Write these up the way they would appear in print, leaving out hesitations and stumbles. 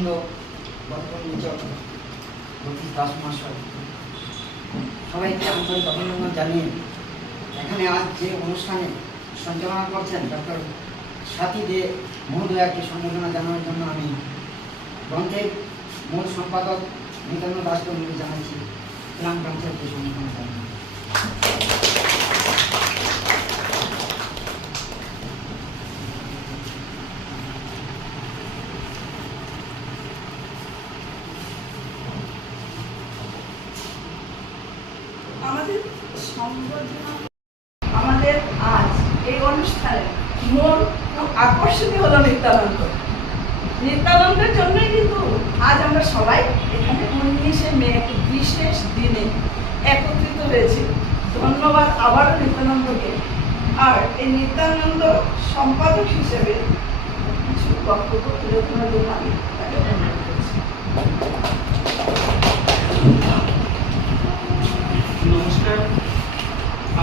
নেতৃবৃন্দ, বর্তমান বিচারক দাস মহাশয়, সবাইকে আন্তরিক অভিনন্দন জানিয়ে এখানে আজ যে অনুষ্ঠানে সঞ্চালনা করছেন ডক্টর স্বাতী দে মহোদয়াকে সম্বোধনা জানানোর জন্য আমি গ্রন্থের মূল সম্পাদক নিতান্ত দাসকে অনুরোধ জানাচ্ছি ইসলাম গ্রন্থকে সম্বোধনা জানানো। আমাদের আজ এই অনুষ্ঠানে মূল আকর্ষণীয় হলো নিত্যানন্দের জন্যই কিন্তু আজ আমরা সবাই এখানে 19শে মে একটি বিশেষ দিনে একত্রিত হয়েছি। ধন্যবাদ আবারও নিত্যানন্দকে। আর এই নিত্যানন্দ সম্পাদক হিসেবে কিছু বক্তব্য তুলে ধরার জন্য আমি তাকে অনুরোধ করছি। নমস্কার।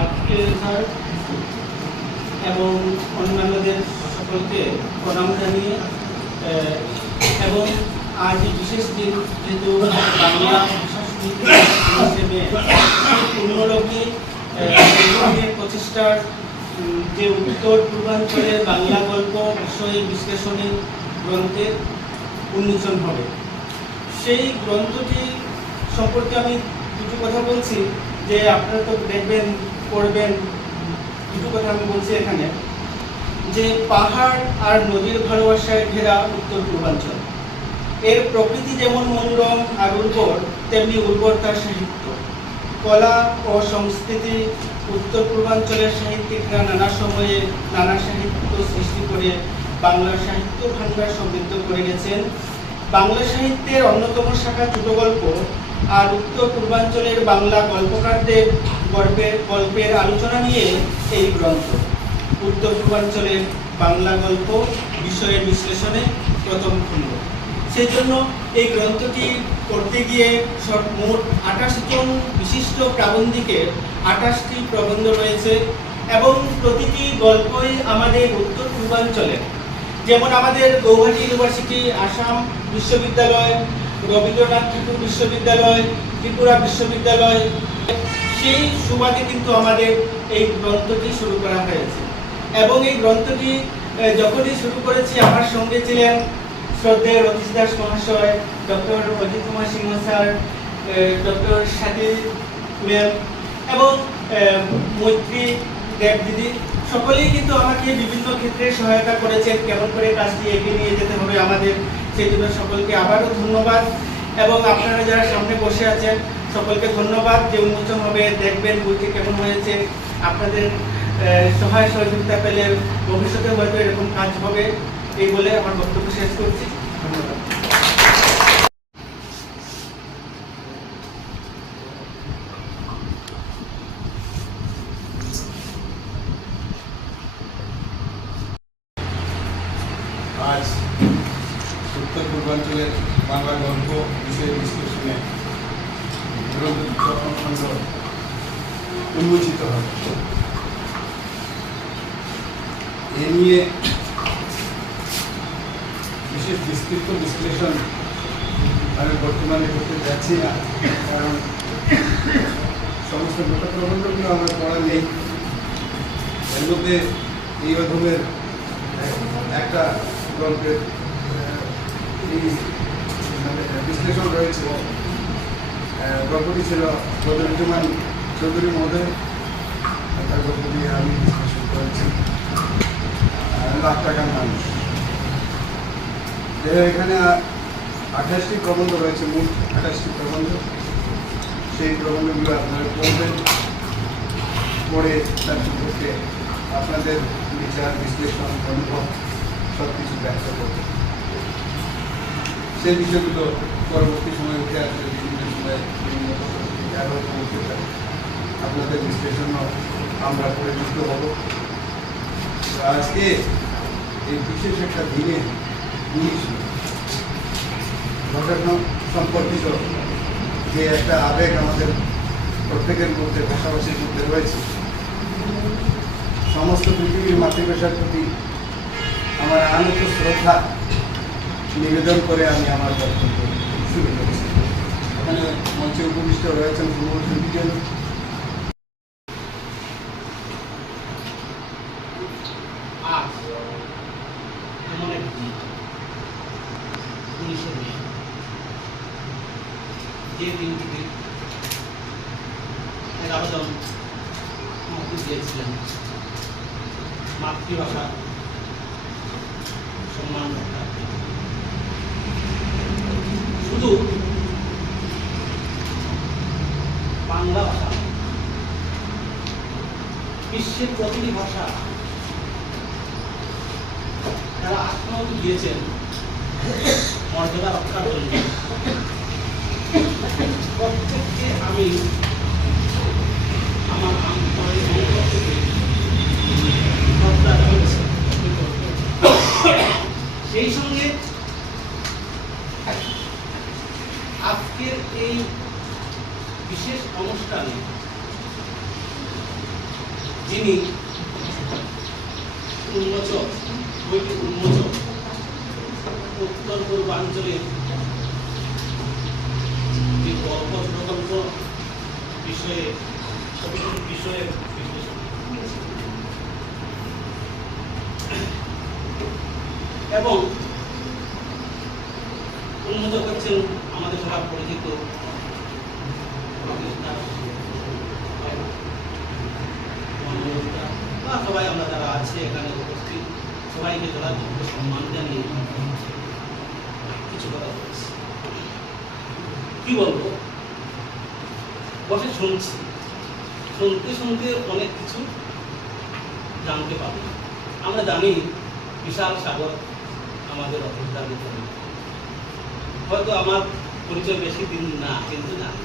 আজকে স্যার এবং অন্যান্যদের সকলকে প্রণাম জানিয়ে এবং আজ বিশেষ দিন যেহেতু বাংলা ভাষা হিসেবে পূর্ণলোকে প্রচেষ্টার যে উত্তর পূর্বাঞ্চলের বাংলা গল্প বিষয়ে বিশ্লেষণী গ্রন্থের উন্মোচন হবে, সেই গ্রন্থটি সম্পর্কে আমি কিছু কথা বলছি যে আপনারা তো দেখবেন পড়বেন। কিছু কথা আমি বলছি এখানে যে পাহাড় আর নদীর ভালোবাসায় ঘেরা উত্তর পূর্বাঞ্চল, এর প্রকৃতি যেমন মনোরম আর উর্বর, তেমনি উর্বর তার সাহিত্য, কলা ও সংস্কৃতি। উত্তর পূর্বাঞ্চলের সাহিত্যিকরা নানা সময়ে নানা সাহিত্য সৃষ্টি করে বাংলা সাহিত্য ভাণ্ডার সমৃদ্ধ করে গেছেন। বাংলা সাহিত্যের অন্যতম শাখা ছোট গল্প, আর উত্তর পূর্বাঞ্চলের বাংলা গল্পকারদের গল্পের আলোচনা নিয়ে এই গ্রন্থ। উত্তর পূর্বাঞ্চলের বাংলা গল্প বিষয়ের বিশ্লেষণে প্রথম খণ্ড। সেই জন্য এই গ্রন্থটি করতে গিয়ে মোট 28 জন বিশিষ্ট প্রাবন্ধিকের 28টি প্রবন্ধ রয়েছে এবং প্রতিটি গল্পই আমাদের উত্তর পূর্বাঞ্চলের, যেমন আমাদের গৌহাটি ইউনিভার্সিটি, আসাম বিশ্ববিদ্যালয়, রবীন্দ্রনাথ ঠাকুর বিশ্ববিদ্যালয়, ত্রিপুরা বিশ্ববিদ্যালয়, সেই সুবাদে কিন্তু আমাদের এই গ্রন্থটি শুরু করা হয়েছে। এবং এই গ্রন্থটি যখনই শুরু করেছি আমার সঙ্গে ছিলেন শ্রদ্ধেয় রতীশ দাস মহাশয়, ডক্টর অজিত কুমার সিংহ স্যার, ডক্টর স্বাতী ম্যাম এবং মৈত্রী দেব দিদি। সকলেই কিন্তু আমাকে বিভিন্ন ক্ষেত্রে সহায়তা করেছেন, কেমন করে কাজটি এগিয়ে নিয়ে যেতে হবে আমাদের। সেই জন্য সকলকে আবারও ধন্যবাদ। এবং আপনারা যারা সামনে বসে আছেন সকলকে ধন্যবাদ যে উন্মোচন হবে, দেখবেন বইটি কেমন হয়েছে। আপনাদের সহায় সহযোগিতা পেলে ভবিষ্যতে হয়তো এরকম কাজ হবে। এই বলে আমার বক্তব্য শেষ করছি। ধন্যবাদ। আজ উত্তর পূর্বাঞ্চলের বাংলা গল্প বিষয়ে বিশ্লেষণে প্রথম খণ্ড উন্মোচিত হবে। এ নিয়ে বিশেষ বিস্তৃত বিশ্লেষণ আমি বর্তমানে করতে যাচ্ছি না, কারণ সমস্ত গোটা প্রবন্ধগুলো আমার পড়া নেই। এর মধ্যে এই অধমের একটা গল্পের বিশ্লেষণ রয়েছে। গল্পটি ছিল বদরুজ্জামান চৌধুরী মহোদয়, তার গল্প দিয়ে আমি বিশ্লেষণ করেছি। লাখ টাকার মানুষ। এখানে 28টি প্রবন্ধ রয়েছে, মোট 28টি প্রবন্ধ। সেই প্রবন্ধগুলো আপনারা পড়বেন, পড়ে তার সম্পর্কে আপনাদের বিচার বিশ্লেষণ অনুভব সব কিছু ব্যাখ্যা করবেন। সেই বিষয়গুলো পরবর্তী সময় উঠে আসবে, বিভিন্ন সময় বিভিন্ন পৌঁছে যাবে। আপনাদের বিশ্লেষণও আমরা করে যুক্ত হব। আজকে এই বিশেষ একটা দিনে ঘটনা সম্পর্কিত যে একটা আবেগ আমাদের প্রত্যেকের মধ্যে, ভাষাভাষীর মধ্যে রয়েছে, সমস্ত পৃথিবীর মাতৃভাষার প্রতি আমার আনন্দ শ্রদ্ধা নিবেদন করে আমি আমার বক্তব্য শুরু করছি। এখানে মঞ্চে উপবিষ্ট রয়েছেন পূর্ববর্তী দুজন আজ এমন একটি 19শে মে, যে দিনটিতে এক আবেদন আমাকে দিয়েছিলেন মাতৃভাষা সম্মান রক্ষা। শুধু বাংলা ভাষা, বিশ্বের প্রতিটি ভাষা তারা আত্মাহুতি দিয়েছেন মর্যাদা রক্ষার জন্য। প্রত্যেককে আমি আমার আন্তরিক অন্তর থেকে শ্রদ্ধা জানাচ্ছি। সেই সঙ্গে আজকের এই বিশেষ অনুষ্ঠানে যিনি উন্মোচক, বইটি উন্মোচক, উত্তর পূর্বাঞ্চলের যে গল্প প্রকল্প বিষয়ে বিষয়ে এবং উন্মোচক হচ্ছেন আমাদের সবার পরিচিত সবাই আমরা যারা আছে এখানে উপস্থিত সবাইকে যথাযোগ্য সম্মান জানিয়ে কিছু কথা বলছি। কি বলবো, বসে শুনছি, শুনতে শুনতে অনেক কিছু জানতে পারবো। আমরা জানি বিশাল সাগর আমাদের অভিজ্ঞতার ভিতরে, হয়তো আমার পরিচয় বেশি দিন না, কিন্তু জানি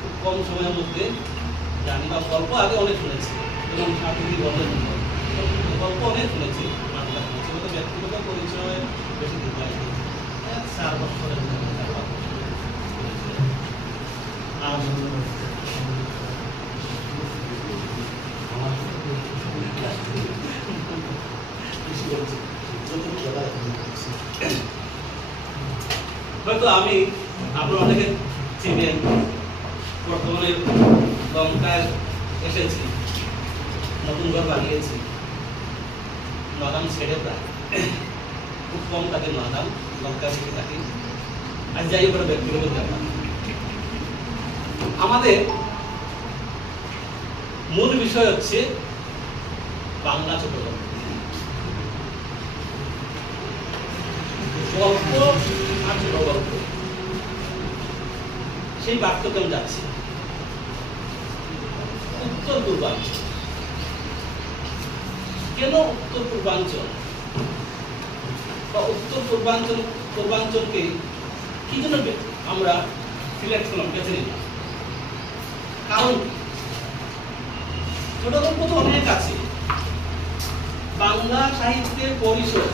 খুব কম সময়ের মধ্যে জানি। বা গল্প আগে অনেক শুনেছি, এবং সাথী বলেন গল্প অনেক শুনেছি, বাংলা শুনেছি, হয়তো ব্যক্তিগত পরিচয় বেশি দিন পাইনি, 4 বছরের মধ্যে 4 বছর। আর হয়তো আমি আপনারা অনেকে চিনেন, বর্তমানে লঙ্কায় এসেছি, নতুন ঘর বানিয়েছি, নগাম ছেড়ে প্রায় খুব কম থাকে, নগাম লঙ্কা থেকে থাকি। আর যাই করে ব্যক্তিগত ব্যাপার, আমাদের মূল বিষয় হচ্ছে বাংলা ছোট গল্প। গল্প আর ছোট গল্প, সেই বাক্যকে আমি যাচ্ছি। উত্তর পূর্বাঞ্চল, কেন উত্তর পূর্বাঞ্চল বা উত্তর পূর্বাঞ্চলকে কি জন্য আমরা সিলেক্ট করলাম, বেছে নিলাম? কারণ ছোট গল্প তো অনেক আছে। বাংলা সাহিত্যের পরিসর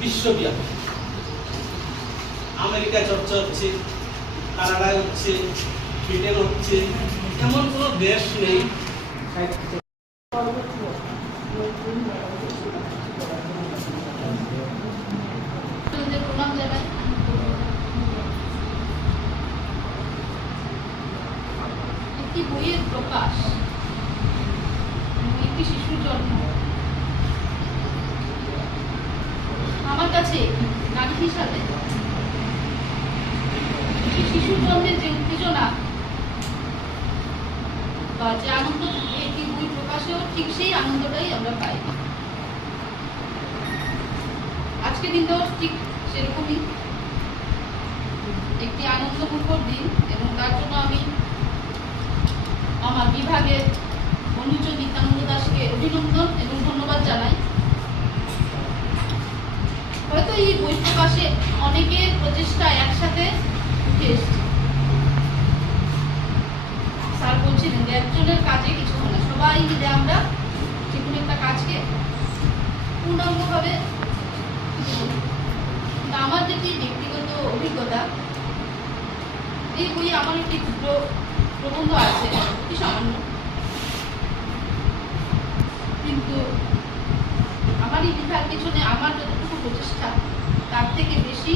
বিশ্বব্যাপী, আমেরিকায় চর্চা হচ্ছে, কানাডায় হচ্ছে, ব্রিটেন হচ্ছে, এমন কোনো দেশ নেই একটি বইয়ের প্রকাশ, একটি শিশুর জন্ম আমার কাছে নারী হিসাবে একটি শিশুর জন্মের যে উত্তেজনা বা যে আনন্দ থাকে, একটি বই প্রকাশেও ঠিক সেই আনন্দটাই আমরা পাই। আজকে দিনটাও ঠিক সেরকমই একটি আনন্দমুখর দিন, এবং তার জন্য আমি আমার বিভাগের অনুজ নিত্যানন্দ দাসকে অভিনন্দন এবং ধন্যবাদ জানাই। হয়তো এই বই প্রকাশে অনেকের প্রচেষ্টা একসাথে উঠে এসছে। স্যার বলছিলেন যে একজনের কাজে কিছু হয় না, সবাই মিলে আমরা যে কোনো একটা কাজকে পূর্ণাঙ্গভাবে। আমার যেটি ব্যক্তিগত অভিজ্ঞতা, এই বইয়ে আমার একটি দুটো প্রবন্ধ আছে, অতি সামান্য, কিন্তু আমারই লেখার পিছনে আমার যতটুকু প্রচেষ্টা, তার থেকে বেশি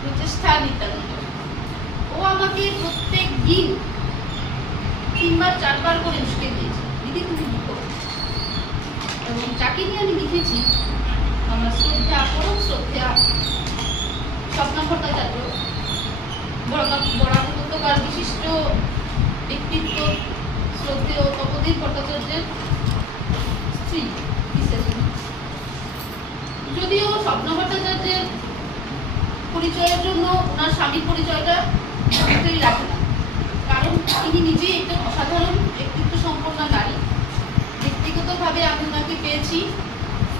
প্রচেষ্টা নিত্যানন্দ। ও আমাকে প্রত্যেক দিন 3-4 করে উস্কে দিয়েছে, দিদি তুমি লিখো। এবং যাকে নিয়ে আমি লিখেছি আমার শ্রদ্ধা, পরম শ্রদ্ধা স্বপ্না ভট্টাচার্য, বরাকর বিশিষ্ট ব্যক্তিত্ব শ্রদ্ধেয় তপদীপ ভট্টাচার্যের স্ত্রী মিসেস। যদিও স্বপ্না ভট্টাচার্যের পরিচয়ের জন্য ওনার স্বামীর পরিচয়টা কেউই রাখে না, কারণ তিনি নিজেই একটা অসাধারণ ব্যক্তিত্ব সম্পন্ন নারী। ব্যক্তিগতভাবে আমি ওনাকে পেয়েছি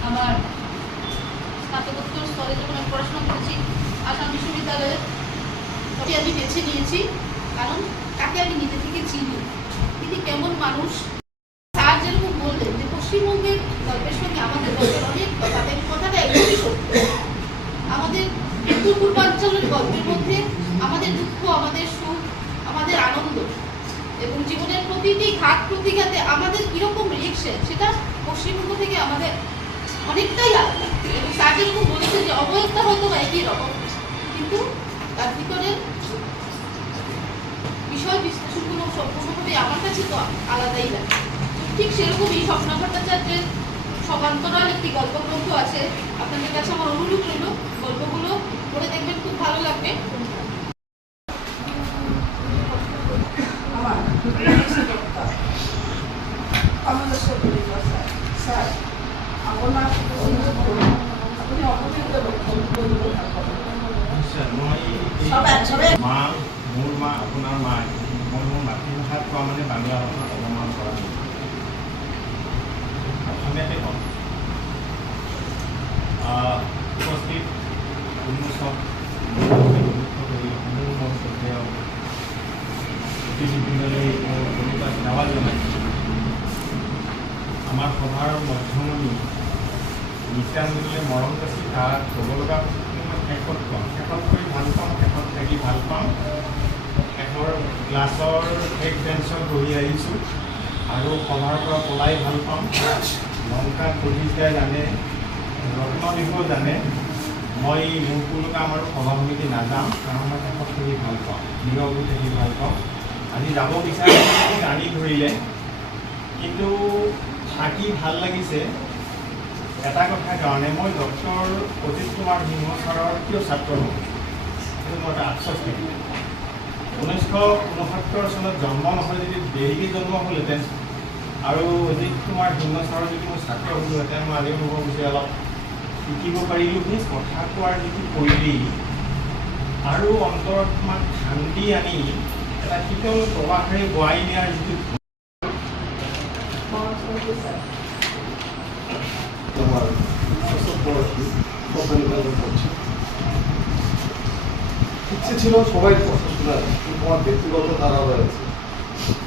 আমার স্নাতকোত্তর স্তরে যখন আমি পড়াশোনা করেছি আসাম বিশ্ববিদ্যালয়ে, তবে আমি বেছে নিয়েছি কারণ তাকে আমি নিজে থেকে চিনি, তিনি কেমন মানুষ। স্যার যেরকম বললেন যে পশ্চিমবঙ্গের গল্পের সঙ্গে আমাদের গল্পের অনেক তাদের কথাটা একদমই সত্য। আমাদের উত্তর পূর্বাঞ্চলের গল্পের মধ্যে আমাদের দুঃখ, আমাদের সুখ, আমাদের আনন্দ এবং জীবনের প্রতিটি ঘাত প্রতিঘাতে আমাদের কিরকম রিয়েকশন, সেটা পশ্চিমবঙ্গ থেকে আমাদের অনেকটাই আলাদা। এবং স্যার যেরকম বলেছে যে অবয়বটা হয়তো একই রকম, কিন্তু তার ভিতরে বিষয় বিশ্লেষণগুলো সম্পূর্ণভাবে আমার কাছে তো আলাদাই লাগে। ঠিক সেরকমই স্বপ্না ভট্টাচার্যের সমান্তরাল একটি গল্পগ্রন্থ আছে, আপনাদের কাছে আমার অনুরোধ রইল গল্পগুলো পড়ে দেখবেন, খুব ভালো লাগবে। আমার আমাদের স্যার আপনার আপনি অপবিত্র মা, মোৰ মা, আপোনাৰ মা, মই মোৰ মাতৃভাষাত কোৱা মানে বাংলা ভাষাত অৱমান কৰা অসমীয়াতে কম। উপস্থিত উন্মোচক মোৰ শ্ৰদ্ধেয় অতিথিবৃন্দলৈ মোৰ প্ৰণিপাত ধন্যবাদ জনাইছোঁ। আমাৰ সভাৰ মধ্যমণি নিত্যানন্দলৈ মৰম যাচি তাত ক'ব লগা শেষত কম, শেষত কৰি ভাল পাওঁ, শেষত থাকি ভাল পাওঁ। শেষৰ ক্লাছৰ শেষ বেঞ্চত বহি আহিছোঁ আৰু সভাৰ পৰা পলাই ভাল পাওঁ। লংকাত প্ৰতিষ্ঠাই জানে, ৰত্নদ্বীপো জানে মই মোৰ কোনো কাম আৰু সভা সমিতি নাযাওঁ, কাৰণ মই শেষত থাকি ভাল পাওঁ, নীৰৱ হৈ থাকি ভাল পাওঁ। আজি যাব বিচাৰি টানি ধৰিলে, কিন্তু থাকি ভাল লাগিছে এটা কথাৰ কাৰণে। মই ডক্টৰ অজিত কুমাৰ সিংহ ছাৰৰ কিয় ছাত্ৰ হওঁ, সেইটো মোৰ এটা আফচোচ থাকিল। 1969 চনত জন্ম নহয় যদি দেৰিকৈ জন্ম হ'লহেঁতেন আৰু অজিত কুমাৰ সিংহ ছাৰৰ যদি মই ছাত্ৰ হ'লোহেঁতেন, মই আজি অনুভৱ হৈছে অলপ শিকিব পাৰিলোঁ। সেই কথা কোৱাৰ যিটো শৈলী আৰু অন্তৰত তোমাক খান্দি আনি এটা শীতল প্ৰৱাহেৰে বোৱাই নিয়াৰ যিটো আমার করছি ইচ্ছে ছিল সবাই কথা শোনার, কিন্তু আমার ব্যক্তিগত ধারা রয়েছে,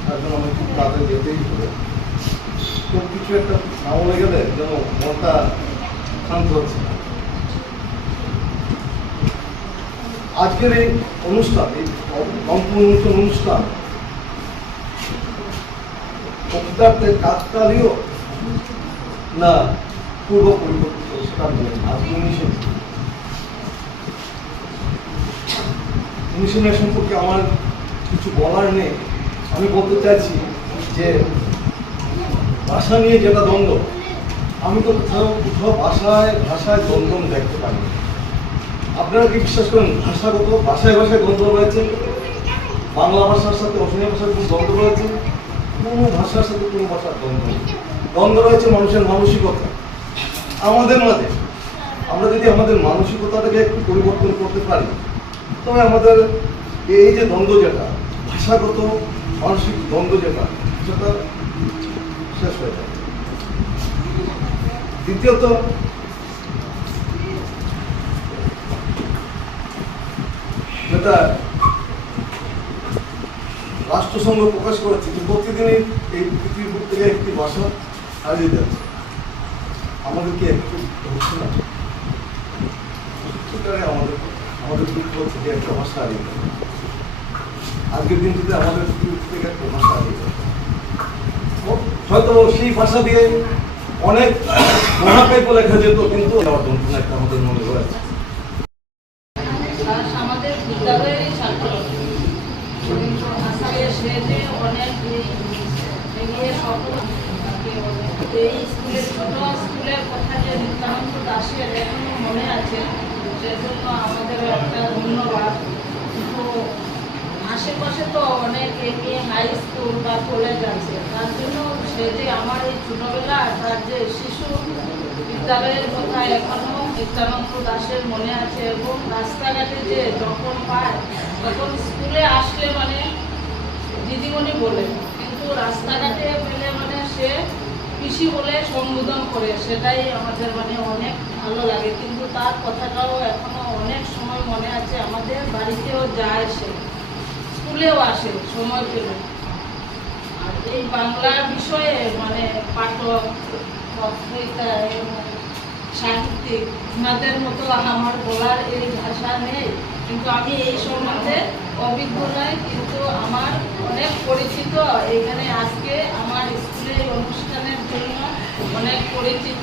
তার জন্য আমি খুব তাদের যেতেই হবে। তো কিছু একটা না বলে গেলে যেন মনটা শান্ত হচ্ছে না। আজকের এই অনুষ্ঠান, এই সম্পূর্ণ অনুষ্ঠান প্রকৃতার্থে কাকতালীয় না পূর্ব পরিকল্পিত, সেটা বলেন। আজকে 19 মে সম্পর্কে আমার কিছু বলার নেই। আমি বলতে চাইছি যে ভাষা নিয়ে যেটা দ্বন্দ্ব, আমি তো কোথাও ভাষায় দ্বন্দ্ব দেখতে পাই। আপনারা কি বিশ্বাস করেন ভাষায় দ্বন্দ্ব রয়েছে? বাংলা ভাষার সাথে অসমীয়া ভাষার কোনো দ্বন্দ্ব রয়েছে? কোনো ভাষার সাথে কোনো ভাষার দ্বন্দ্ব রয়েছে মানুষের মানসিকতা। আমাদের মাঝে আমরা যদি আমাদের মানসিকতাটাকে একটু পরিবর্তন করতে পারি, তবে আমাদের এই যে দ্বন্দ্ব, যেটা ভাষাগত মানসিক দ্বন্দ্ব, সেটা শেষ হয়ে যায়। দ্বিতীয়ত, যেটা রাষ্ট্রসংঘ প্রকাশ করেছে যে প্রতিদিনই এই পৃথিবীর থেকে একটি ভাষা হারিয়ে যাচ্ছে। আমাদেরকে একটু হচ্ছে না, আমাদের দুঃখ হচ্ছে যে একটা ভাষা হারিয়ে যাবে। আজকের দিনটিতে আমাদের পৃথিবীর থেকে একটা ভাষা হারিয়ে যাবে। হয়তো সেই ভাষা দিয়ে অনেক মহাকাব্য লেখা যেত, কিন্তু একটা আমাদের মনে করে আমাদের বিদ্যালয়েরই ছাত্র আসলে সে যে অনেক এগিয়ে সফল এই স্কুলের ছোট স্কুলের কথা যে নিত্যানন্দ দাসের এখনো মনে আছে, সেজন্য আমাদের একটা ধন্যবাদ। তো আশেপাশে তো অনেক এগিয়ে হাই স্কুল বা কলেজ আছে, তার জন্য সে যে আমার এই ছোটবেলা তার যে শিশু বিদ্যালয়ের কথা এখনো নিত্যানন্দ দাসের মনে আছে। এবং রাস্তাঘাটে যে যখন পায় তখন স্কুলে আসলে মানে দিদিমণি বলে, কিন্তু রাস্তাঘাটে পেলে মানে সে পিসি বলে সম্বোধন করে, সেটাই আমাদের মানে অনেক ভালো লাগে। কিন্তু তার কথাটাও এখনো অনেক সময় মনে আছে, আমাদের বাড়িতেও যায়, সে স্কুলেও আসে সময় পেলে। আর এই বাংলা বিষয়ে মানে পাঠক বক্তৃতা সাহিত্যিক ওনাদের মতো আমার বলার এই ভাষা নেই, কিন্তু আমি এই সম্বন্ধে অভিজ্ঞ নয়, কিন্তু আমার অনেক পরিচিত। এখানে আজকে আমার স্কুলে অনুষ্ঠানের জন্য অনেক পরিচিত।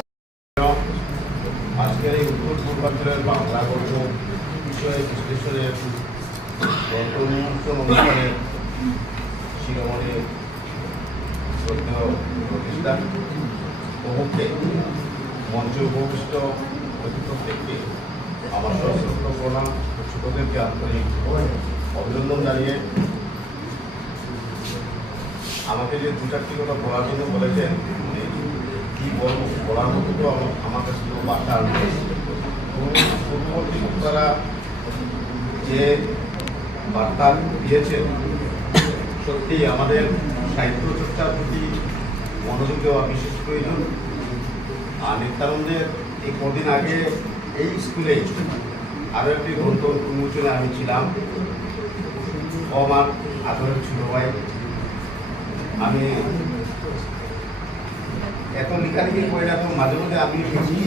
আজকের এই উত্তর পূর্বাঞ্চলের বাংলা গল্প বিষয়ে বিশ্লেষণের অনুষ্ঠানের শিরোমণি শ্রদ্ধেয় প্রতিষ্ঠান প্রমুখে মঞ্চে উপবিষ্ট প্রত্যেককে আমার সশ্রদ্ধ প্রণাম, ছোটদেরকে আন্তরিক অভিনন্দন জানিয়ে আমাকে যে দু চারটি কথা বলার জন্য বলেছেন, কি বলবো, বলার মতো তো আমার কাছে কোনো বার্তা নেই। পূর্ববর্তী বক্তারা যে বার্তা দিয়েছেন, সত্যি আমাদের সাহিত্য চর্চার প্রতি মনোযোগ দেওয়া বিশেষ প্রয়োজন। আর নিত্যানন্দের এই কদিন আগে এই স্কুলে আরও একটি গ্রন্থ উন্মোচনে আমি ছিলাম। আমার আদরের ছোট ভাই, আমি এত লেখালেখি করি না, তো মাঝে মাঝে আমি লিখি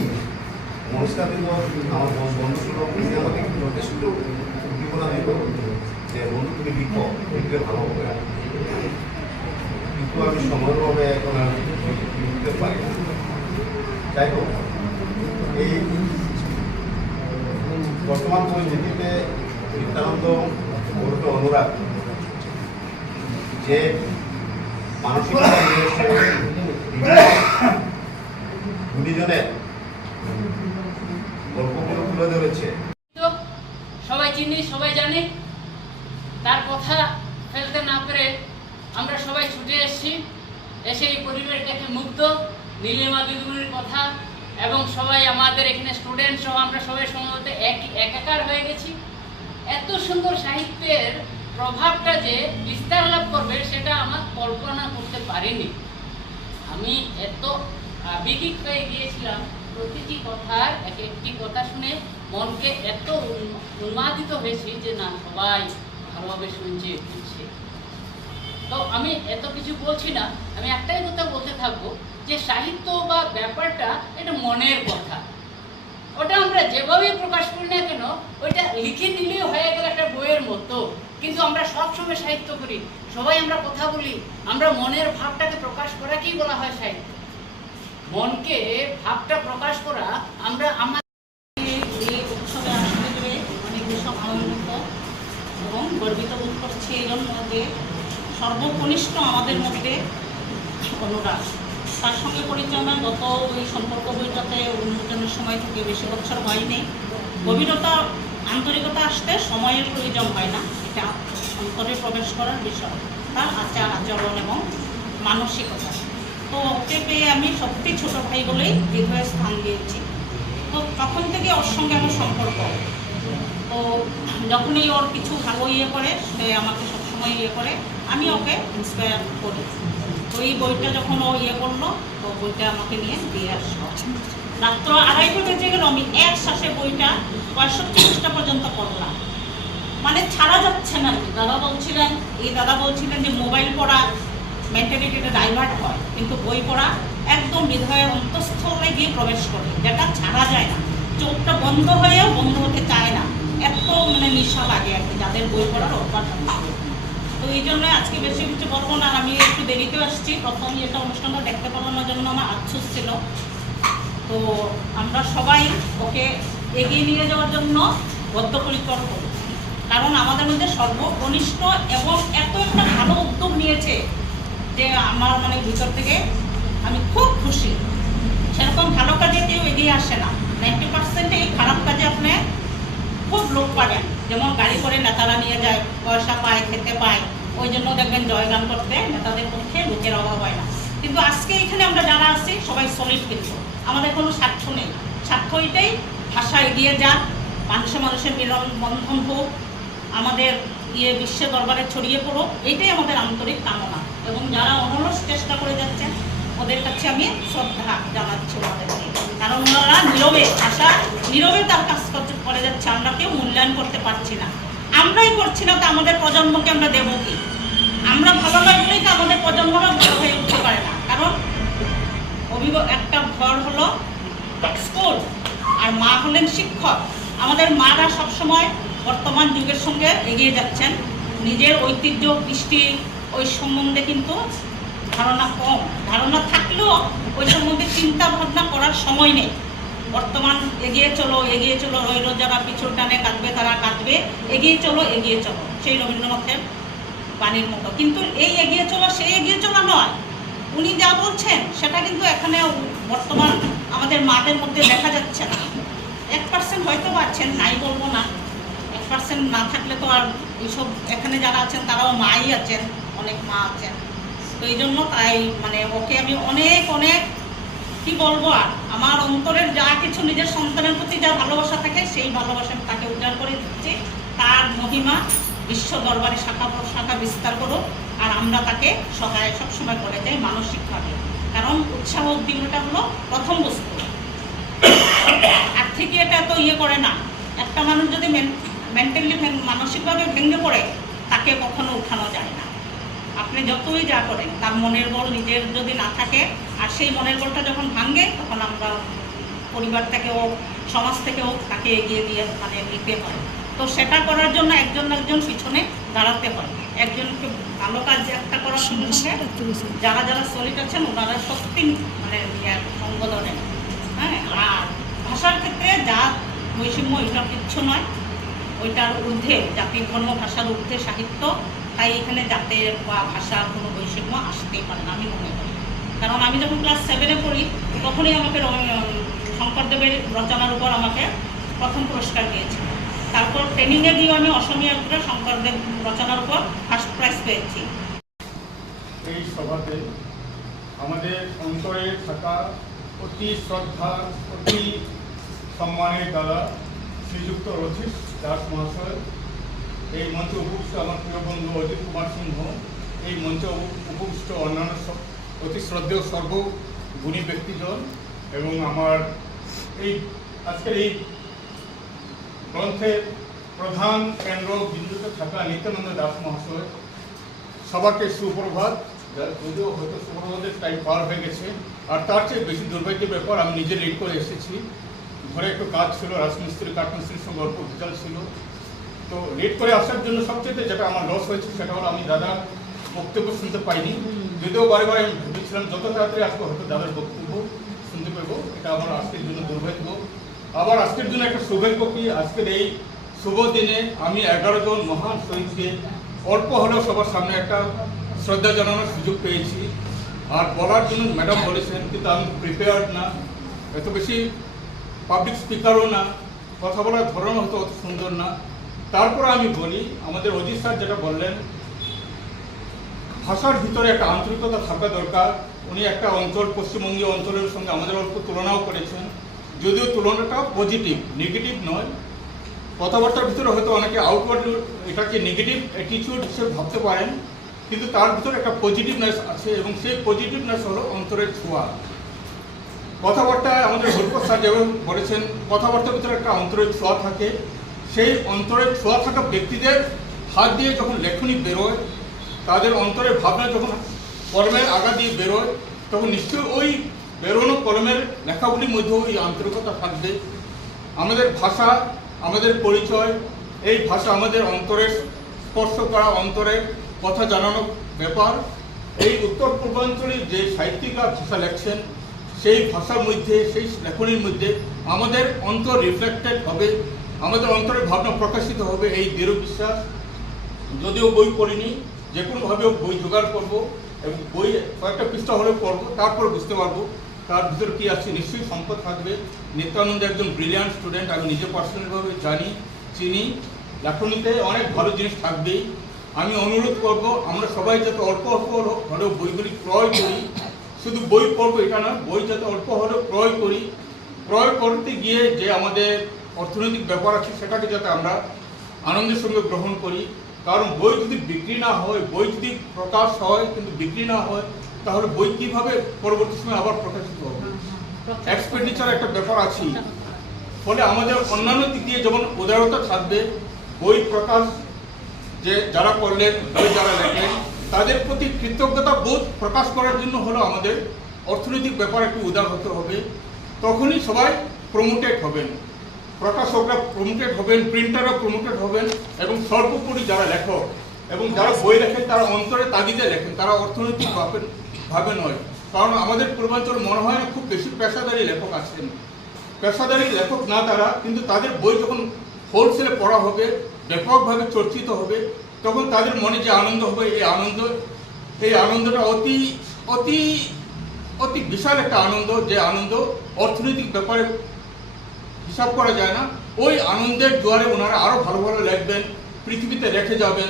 মনস্তাবিন্দ আমার বন্ধু ছিল, আমাকে যথেষ্ট উদ্দীপনা দিত যে বন্ধু তুমি লিখো, লিখলে ভালো হবে, কিন্তু আমি সময়ভাবে এখন আর লিখতে পারি না। যাই হোক, এই বর্তমান পরিস্থিতিতে নিত্যানন্দ ওরফে অনুরাগ যে মানসিকতা নিয়ে এসে গুণীজনের গল্পগুলো তুলে ধরেছে। সবাই চিনি, সবাই জানে, তার কথা ফেলতে না পেরে আমরা সবাই ছুটে এসেছি। এসে এই পরিবেশ দেখে মুগ্ধ, নীলিমা দিদিমণির কথা এবং সবাই আমাদের এখানে স্টুডেন্ট সহ আমরা সবাই সম্ভবত একাকার হয়ে গেছি। এত সুন্দর সাহিত্যের প্রভাবটা যে বিস্তার লাভ করবে সেটা আমার কল্পনা করতে পারিনি। আমি এত আবেগিক হয়ে গিয়েছিলাম, প্রতিটি কথার এক একটি কথা শুনে মনকে এত উন্মাদিত হয়েছি যে না, সবাই ভালোভাবে শুনছে বুঝছে। তো আমি এত কিছু বলছি না, আমি একটাই কথা বলতে থাকবো যে সাহিত্য বা ব্যাপারটা এটা মনের কথা। ওটা আমরা যেভাবেই প্রকাশ করি না কেন, ওইটা লিখে নিলেই হয়ে গেল একটা বইয়ের মতো। কিন্তু আমরা সবসময় সাহিত্য করি, সবাই আমরা কথা বলি, আমরা মনের ভাবটাকে প্রকাশ করাকেই বলা হয় সাহিত্য। মনকে ভাবটা প্রকাশ করা আমরা আমার এই উৎসবে আসতে পেরে অনেক বেশি আনন্দিত এবং গর্বিত বোধ করছি এই জন্য যে সর্বকনিষ্ঠ আমাদের মধ্যে অনুরাগ, তার সঙ্গে পরিচয় গত ওই সম্পর্ক বইটাতে উন্মোচনের সময় থেকে বেশি বছর হয়নি। গভীরতা আন্তরিকতা আসতে সময়ের প্রয়োজন হয় না, এটা অন্তরে প্রবেশ করার বিষয়, তার আচার আচরণ এবং মানসিকতা। তো ওকে পেয়ে আমি সত্যি ছোটো ভাই বলেই দীর্ঘয় স্থান দিয়েছি। তো তখন থেকে ওর সঙ্গে আমার সম্পর্ক। তো যখনই ওর কিছু ভালো করে সে আমাকে সবসময় করে, আমি ওকে ইন্সপায়ার করি। তো এই বইটা যখন ও করলো, তো বইটা আমাকে নিয়ে দিয়ে আসলো। রাত্র 2:30 বেজে গেল, আমি এক শ্বাসে বইটা 65 পৃষ্ঠা পর্যন্ত পড়লাম। মানে ছাড়া যাচ্ছে না। দাদা বলছিলেন যে মোবাইল পড়া মেন্টালিটিটা ডাইভার্ট হয়, কিন্তু বই পড়া একদম হৃদয়ের অন্তঃস্থলে গিয়ে প্রবেশ করে, যেটা ছাড়া যায় না। চোখটা বন্ধ হয়েও বন্ধ হতে চায় না, এত মানে নেশা লাগে আর কি যাদের বই পড়ার অভ্যাস আছে। তো এই জন্য আজকে বেশি কিছু বলবো না, আমি একটু দেরিতে আসছি। প্রথম এটা অনুষ্ঠানটা দেখতে পারলাম না জন্য আমার আফসোস ছিল। তো আমরা সবাই ওকে এগিয়ে নিয়ে যাওয়ার জন্য বদ্ধপরিকর করি, কারণ আমাদের মধ্যে সর্বকনিষ্ঠ এবং এত একটা ভালো উদ্যোগ নিয়েছে যে আমার মানে ভিতর থেকে আমি খুব খুশি। সেরকম ভালো কাজে কেউ এগিয়ে আসে না, 90%ই খারাপ কাজে আপনি খুব লোক পাবেন। যেমন গাড়ি করে নেতারা নিয়ে যায়, পয়সা পায়, খেতে পায়, ওই জন্য দেখবেন জয়গান করতে নেতাদের পক্ষে লোকের অভাব হয় না। কিন্তু আজকে এখানে আমরা যারা আছি সবাই সলিড, কিন্তু আমাদের কোনো স্বার্থ নেই। স্বার্থ এটাই ভাষা এগিয়ে যাক, মানুষের মিলন বন্ধন হোক, আমাদের বিশ্ব দরবারে ছড়িয়ে পড়ুক, এইটাই আমাদের আন্তরিক কামনা। এবং যারা অনলস চেষ্টা করে যাচ্ছেন ওদের কাছে আমি শ্রদ্ধা জানাচ্ছি ওনাদেরকে, কারণ ওনারা নীরবে তার কাজ করে যাচ্ছে। আমরা কেউ মূল্যায়ন করতে পারছি না, আমরাই করছি না, তো আমাদের প্রজন্মকে আমরা দেবো কি? আমরা ভালো নয় বলেই তো আমাদের প্রজন্মরা ভালো হয়ে উঠতে পারে না। কারণ একটা ঘর হলো স্কুল আর মা হলেন শিক্ষক। আমাদের মারা সবসময় বর্তমান যুগের সঙ্গে এগিয়ে যাচ্ছেন, নিজের ঐতিহ্য কৃষ্টি ওই সম্বন্ধে কিন্তু ধারণা থাকলেও ওই সম্বন্ধে চিন্তা ভাবনা করার সময় নেই। বর্তমান এগিয়ে চলো রইল যারা পিছুর টানে কাঁদবে তারা কাঁদবে, এগিয়ে চলো সেই রবীন্দ্রনাথের বাণীর মতো। কিন্তু এই এগিয়ে চলো সেই এগিয়ে চলা নয়, উনি যা বলছেন সেটা কিন্তু এখানে বর্তমান আমাদের মাদের মধ্যে দেখা যাচ্ছে না। 1% হয়তো পাচ্ছেন, নাই বলবো না, 1% না থাকলে তো আর এইসব এখানে যারা আছেন তারাও মাই আছেন, অনেক মা আছেন। তো এই জন্য তাই মানে ওকে আমি অনেক কি বলবো, আর আমার অন্তরের যা কিছু নিজের সন্তানের প্রতি যা ভালোবাসা থাকে সেই ভালোবাসা আমি তাকে উজাড় করে দিচ্ছি। তার মহিমা বিশ্ব দরবারে শাখা বিস্তার করো, আর আমরা তাকে সহায় সবসময় করে যাই মানসিকভাবে। কারণ উৎসাহ উদ্দীপনাটা হলো প্রথম বস্তু, আর থেকে এটা এত করে না। একটা মানুষ যদি মেন্টালি মানসিকভাবে ভেঙে পড়ে তাকে কখনো উঠানো যায় না। আপনি যতই যা করেন, তার মনের বল নিজের যদি না থাকে, আর সেই মনের বলটা যখন ভাঙে তখন আমরা পরিবার থেকে হোক, সমাজ থেকে হোক, তাকে এগিয়ে দিয়ে নিতে হয়। তো সেটা করার জন্য একজন পিছনে দাঁড়াতে হয়। একজনকে ভালো কাজ একটা করার সঙ্গে সঙ্গে যারা সলিড আছেন ওনারা সত্যি সঙ্গ ধরেন। হ্যাঁ, আর ভাষার ক্ষেত্রে যা বৈষম্য এটা কিচ্ছু নয়, ওইটার ঊর্ধ্বে জাতি ধর্ম ভাষার ঊর্ধ্বে সাহিত্য, তাই এখানে জাতের বা ভাষার কোনো বৈষম্য আসতেই পারে না আমি মনে করি। কারণ আমি যখন ক্লাস 7-এ পড়ি তখনই আমাকে শঙ্করদেবের রচনার উপর আমাকে প্রথম পুরস্কার দিয়েছে। তারপর ট্রেনিংয়ে গিয়ে আমি অসমীয়ার উপরে শঙ্করদেব রচনার উপর ফার্স্ট প্রাইজ পেয়েছি। এই সভাতে আমাদের অন্তরে থাকা অতি শ্রদ্ধা, অতি সম্মানের দ্বারা শ্রীযুক্ত রথীশ দাস মহাশয়, এই মঞ্চে উপস্থিত আমার প্রিয় বন্ধু অজিত কুমার সিংহ, এই মঞ্চে উপস্থিত অন্যান্য অতি শ্রদ্ধেয় সর্বগুণী ব্যক্তিজন, এবং আমার আজকের এই গ্রন্থের প্রধান কেন্দ্র বিন্দুতে থাকা নিত্যানন্দ দাস মহাশয়, সবাইকে সুপ্রভাত। যদিও হয়তো সুপ্রভাতের টাইম পার হয়ে গেছে, আর তার চেয়ে বেশি দুর্ভাগ্যের ব্যাপার আমি নিজে লেট করে এসেছি। ঘরে একটু কাজ ছিল, কাঠমিস্ত্রির সঙ্গে অল্প ভেজাল ছিল। তো লেট করে আসার জন্য সবচেয়ে যেটা আমার লস হয়েছে সেটা হলো আমি দাদার বক্তব্য শুনতে পাইনি। যদিও বারে আমি ভেবেছিলাম যত তাড়াতাড়ি আসবো হয়তো দাদার বক্তব্য শুনতে পাবো। এটা আমার আজকের জন্য দুর্ভাগ্য। আবার আজকের জন্য একটা সৌভাগ্য কি, আজকের এই শুভ দিনে আমি 11 জন মহান শহীদকে অল্প হলেও সবার সামনে একটা শ্রদ্ধা জানানোর সুযোগ পেয়েছি। আর বলার জন্য ম্যাডাম বলেছেন, কিন্তু আমি প্রিপেয়ার্ড না, এত বেশি পাবলিক স্পিকারও না, কথা বলার ধরন হয়তো অত সুন্দর না। তারপরে আমি বলি, আমাদের অজিত স্যার যেটা বললেন, ভাষার ভিতরে একটা আন্তরিকতা থাকা দরকার। উনি একটা অঞ্চল, পশ্চিমবঙ্গীয় অঞ্চলের সঙ্গে আমাদের অল্প তুলনাও করেছেন, যদিও তুলনাটা পজিটিভ, নেগেটিভ নয়। কথাবার্তার ভিতরে হয়তো অনেকে আউটওয়ার্ড এটাকে নেগেটিভ অ্যাটিটিউড হিসেবে ভাবতে পারেন, কিন্তু তার ভিতরে একটা পজিটিভনেস আছে, এবং সেই পজিটিভনেস হলো অন্তরের ছোঁয়া। কথাবার্তায় আমাদের হরিপদ স্যার যেমন বলেছেন, কথাবার্তার ভিতরে একটা অন্তরের ছোঁয়া থাকে। সেই অন্তরের ছোঁয়া থাকা ব্যক্তিদের হাত দিয়ে যখন লেখনী বেরোয়, তাদের অন্তরের ভাবনা যখন কলমের আগা দিয়ে বেরোয়, তখন নিশ্চয়ই ওই বেরোনো কলমের লেখাগুলির মধ্যেও এই আন্তরিকতা থাকবে। আমাদের ভাষা, আমাদের পরিচয়, এই ভাষা আমাদের অন্তরের স্পর্শ করা, অন্তরের কথা জানানোর ব্যাপার। এই উত্তর পূর্বাঞ্চলে যে সাহিত্যিকরা ভাষা লেখছেন সেই ভাষার মধ্যে, সেই লেখনীর মধ্যে আমাদের অন্তর রিফ্লেক্টেড হবে, আমাদের অন্তরের ভাবনা প্রকাশিত হবে, এই দৃঢ় বিশ্বাস। যদিও বই পড়িনি, যে কোনোভাবেও বই জোগাড় করবো এবং বই কয়েকটা পৃষ্ঠা হলেও পড়বো, তারপর বুঝতে পারবো তার ভিতরে কী আছে। নিশ্চয়ই সম্পদ থাকবে। নিত্যানন্দ একজন ব্রিলিয়ান্ট স্টুডেন্ট, আমি নিজে পার্সোনালভাবে জানি, চিনি। লেখনীতে অনেক ভালো জিনিস থাকবেই। আমি অনুরোধ করব আমরা সবাই যাতে অল্প অল্প হলেও বইগুলি ক্রয় করি। শুধু বই পড়বো এটা না, বই যাতে অল্প হলেও ক্রয় করি। ক্রয় করতে গিয়ে যে আমাদের অর্থনৈতিক ব্যাপার আছে সেটাকে যাতে আমরা আনন্দের সঙ্গে গ্রহণ করি। কারণ বই যদি বিক্রি না হয়, বই যদি প্রকাশ হয় কিন্তু বিক্রি না হয়, তাহলে বই কীভাবে পরবর্তী সময় আবার প্রকাশিত হবে? এক্সপেন্ডিচার একটা ব্যাপার আছে। ফলে আমাদের অন্যান্য দিক দিয়ে যেমন উদারতা থাকবে, বই প্রকাশ যে যারা করলেন, বই যারা লেখেন, তাদের প্রতি কৃতজ্ঞতা বোধ প্রকাশ করার জন্য হলো আমাদের অর্থনৈতিক ব্যাপার একটু উদার হতে হবে। তখনই সবাই প্রমোটেড হবেন, প্রকাশকরা প্রমোটেড হবেন, প্রিন্টাররা প্রমোটেড হবেন, এবং সর্বোপরি যারা লেখক এবং যারা বই লেখেন তারা অন্তরে তাগিদে লেখেন, তারা অর্থনৈতিক ভাবে নয়। কারণ আমাদের পূর্বাঞ্চল মনে হয় না খুব বেশি পেশাদারি লেখক আছেন। পেশাদারি লেখক না তারা, কিন্তু তাদের বই যখন হোলসেলে পড়া হবে, ব্যাপকভাবে চর্চিত হবে, তখন তাদের মনে যে আনন্দ হবে, এই আনন্দটা অতি অতি অতি বিশাল একটা আনন্দ, যে আনন্দ অর্থনৈতিক ব্যাপারে হিসাব করা যায় না। ওই আনন্দের জোয়ারে ওনারা আরও ভালো ভালো লিখবেন, পৃথিবীতে রেখে যাবেন।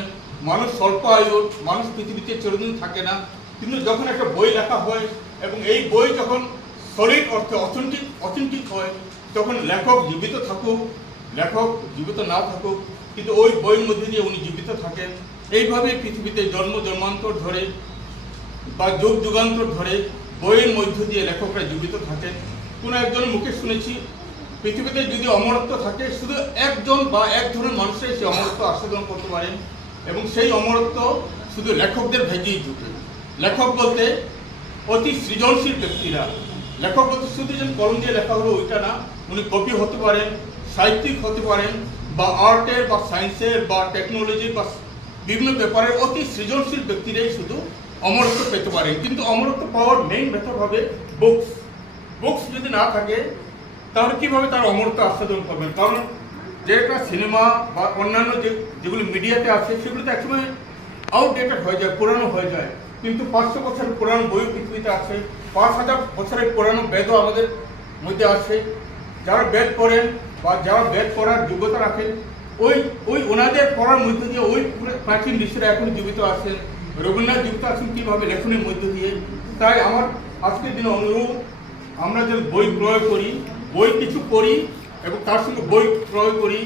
মানুষ স্বল্প আয়ুর, মানুষ পৃথিবীতে চিরদিন থাকে না, কিন্তু যখন একটা বই লেখা হয় এবং এই বই যখন সলিড অর্থে অথেন্টিক হয়, তখন লেখক জীবিত থাকুক, লেখক জীবিত না থাকুক, কিন্তু ওই বইয়ের মধ্যে দিয়ে উনি জীবিত থাকেন। এইভাবে পৃথিবীতে জন্মান্তর ধরে বা যুগ যুগান্তর ধরে বইয়ের মধ্য দিয়ে লেখকরা জীবিত থাকেন। কোনো একজনের মুখে শুনেছি, পৃথিবীতে যদি অমরত্ব থাকে, শুধু একজন বা এক ধরনের মানুষের সেই অমরত্ব আস্বাদন করতে পারেন, এবং সেই অমরত্ব শুধু লেখকদের ভেজেই জুটে। লেখক বলতে অতি সৃজনশীল ব্যক্তিরা। লেখক বলতে শুধু যেন কলম দিয়ে লেখা হলো ওইটা না, উনি কবি হতে পারেন, সাহিত্যিক হতে পারেন, বা আর্টের বা সায়েন্সের বা টেকনোলজির বা বিভিন্ন ব্যাপারের অতি সৃজনশীল ব্যক্তিরাই শুধু অমরত্ব পেতে পারেন। কিন্তু অমরত্ব পাওয়ার মেইন মেথড হবে বুকস যদি না থাকে তাহলে কীভাবে তার অমরত্ব আস্বাদন করবেন? কারণ যেটা সিনেমা বা অন্যান্য যেগুলি মিডিয়াতে আছে সেগুলো তো একসময় আউটডেটেড হয়ে যায়, পুরানো হয়ে যায়। কিন্তু 500 বছরের পুরানো বইও পৃথিবীতে আছে, 5000 বছরের পুরানো বেদও আমাদের মধ্যে আছে। যারা বেদ পড়েন বা যারা বেদ পড়ার যোগ্যতা রাখেন, ওই ওনাদের পড়ার মধ্য দিয়ে ওই প্রাচীন ঋষিরা এখন জীবিত আছেন। রবীন্দ্রনাথ জীবিত আছেন কীভাবে? লেখনের মধ্য দিয়ে। তাই আমার আজকের দিনে অনুরোধ, আমরা যদি বই ক্রয় করি, বই কিছু করি এবং তার সঙ্গে বই ক্রয় করি,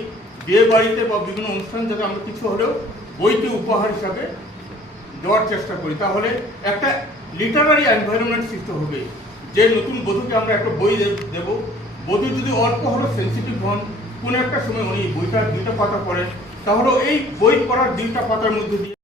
বিয়ে বাড়িতে বা বিভিন্ন অনুষ্ঠান যাতে আমরা কিছু হলেও বইকে উপহার হিসাবে দেওয়ার চেষ্টা করি, তাহলে একটা লিটারারি এনভায়রনমেন্ট সৃষ্টি হবে। যে নতুন বধূকে আমরা একটা বই দেব, বধূ যদি অল্প হলেও সেন্সিটিভ হন, কোনো একটা সময় উনি বইটা 2টা পাতা পড়েন, তাহলে এই বই পড়ার 2টা পাতার মধ্যে দিয়ে